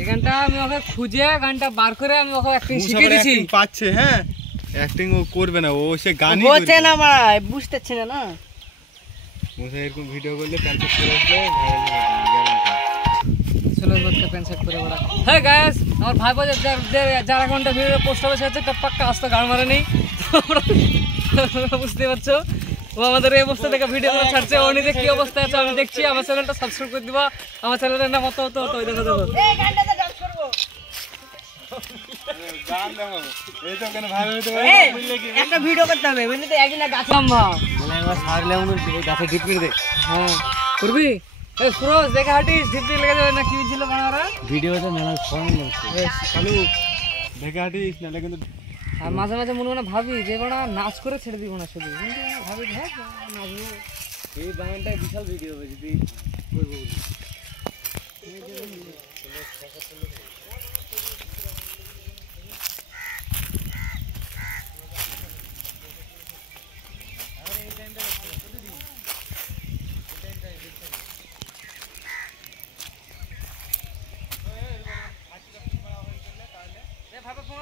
এই গানটা আমি ওকে খুঁজে গানটা বার করে আমি ওকে অ্যাক্টিং শিখিয়ে দিয়েছি। পাচ্ছে হ্যাঁ, অ্যাক্টিং ও করবে না, ও সে গানই হচ্ছে না মা, বুঝতেছি না না। মুসা এরকম ভিডিও করলে প্যান্ট করে আসলে ভাইরাল চলো বলতে প্যান্ট শার্ট করে বড়া। হ্যাঁ গাইস, আমার ভাই বোঝা যারা ঘন্টা ভিডিও পোস্ট হবে সেটা পাক্কা আস্তে গান মারে নেই, বুঝতে পারছো। ও আমাদের এই অবস্থা থেকে ভিডিও করে ছাড়ছে, ও নিজে কি অবস্থায় আছে আমি দেখছি। আমার চ্যানেলটা সাবস্ক্রাইব করে দিবা, আমার চ্যানেলের নাম অত ওই দেখো দেখো এই গানটাতে ডান্স করব। গান দাও এই তো কেন ভাই হইতো এই একটা ভিডিও করতে হবে, বুঝলি তো, একদিন গাছ লম্বা বলে একবার সারলে মনে গাছে ডিপ করে দে। হ্যাঁ করবি। এই সুরজ দেখে হাঁটিস, ঢিপি লেগে যাবে না, কি ছিল বানারা ভিডিওতে মেলা ফর্ম লাগছে। চালু দেখে হাঁটিস নাহলে কিন্তু। আর মাঝে মাঝে মনে মনে ভাবি যে বানা নাচ করে ছেড়ে দিব না শুধু, কিন্তু ভাবি হ্যাঁ নাচবো। এই বাগানটা বিশাল ভিডিও হবে যদি করবো বলি। ভাবে ফোন